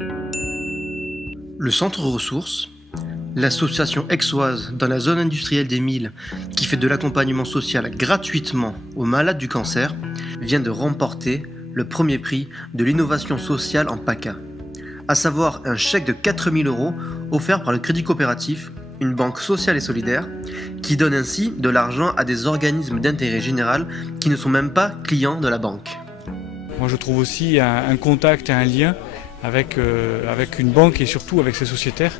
Le Centre Ressources, l'association aixoise dans la zone industrielle des Milles qui fait de l'accompagnement social gratuitement aux malades du cancer, vient de remporter le premier prix de l'innovation sociale en PACA, à savoir un chèque de 4 000 € offert par le Crédit Coopératif, une banque sociale et solidaire, qui donne ainsi de l'argent à des organismes d'intérêt général qui ne sont même pas clients de la banque. Moi je trouve aussi un contact et un lien avec une banque et surtout avec ses sociétaires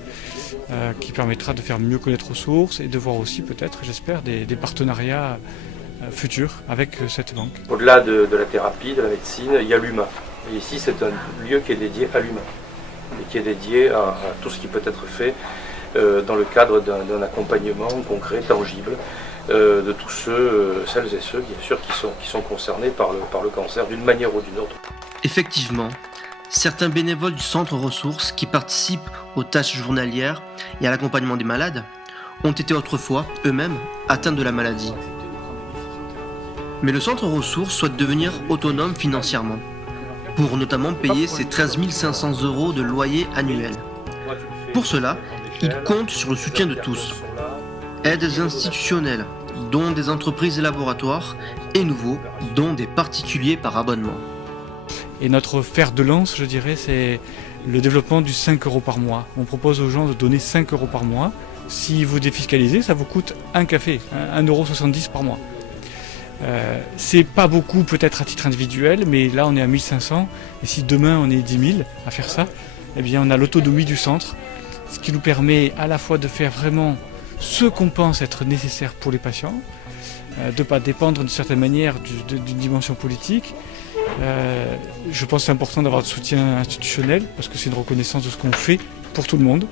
qui permettra de faire mieux connaître Ressources et de voir aussi peut-être, j'espère, des partenariats futurs avec cette banque. Au-delà de la thérapie, de la médecine, il y a l'humain. Et ici c'est un lieu qui est dédié à l'humain et qui est dédié à tout ce qui peut être fait dans le cadre d'un accompagnement concret, tangible, de tous celles et ceux bien sûr qui sont concernés par le cancer d'une manière ou d'une autre. Effectivement, certains bénévoles du Centre Ressources qui participent aux tâches journalières et à l'accompagnement des malades ont été autrefois eux-mêmes atteints de la maladie. Mais le Centre Ressources souhaite devenir autonome financièrement, pour notamment payer ses 13 500 € de loyer annuel. Pour cela, il compte sur le soutien de tous. Aides institutionnelles, dont des entreprises et laboratoires, et nouveaux, dont des particuliers par abonnement. Et notre fer de lance, je dirais, c'est le développement du 5 € par mois. On propose aux gens de donner 5 € par mois. Si vous défiscalisez, ça vous coûte un café, 1,70 € par mois. C'est pas beaucoup peut-être à titre individuel, mais là on est à 1500, et si demain on est 10 000 à faire ça, eh bien on a l'autonomie du centre, ce qui nous permet à la fois de faire vraiment ce qu'on pense être nécessaire pour les patients, de ne pas dépendre d'une certaine manière d'une dimension politique. Je pense que c'est important d'avoir du soutien institutionnel, parce que c'est une reconnaissance de ce qu'on fait pour tout le monde.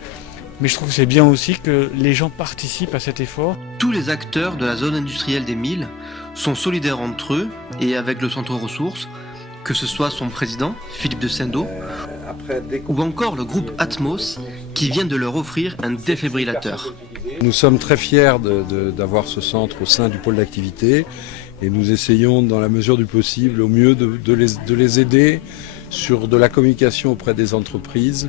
Mais je trouve que c'est bien aussi que les gens participent à cet effort. Tous les acteurs de la zone industrielle des Milles sont solidaires entre eux et avec le Centre Ressources, que ce soit son président, Philippe de Sendo, ou encore le groupe Atmos, qui vient de leur offrir un défibrillateur. Nous sommes très fiers d'avoir ce centre au sein du pôle d'activité et nous essayons, dans la mesure du possible, au mieux de les aider sur de la communication auprès des entreprises,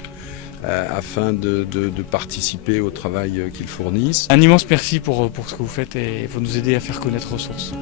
afin de participer au travail qu'ils fournissent. Un immense merci pour ce que vous faites et pour nous aider à faire connaître Ressources.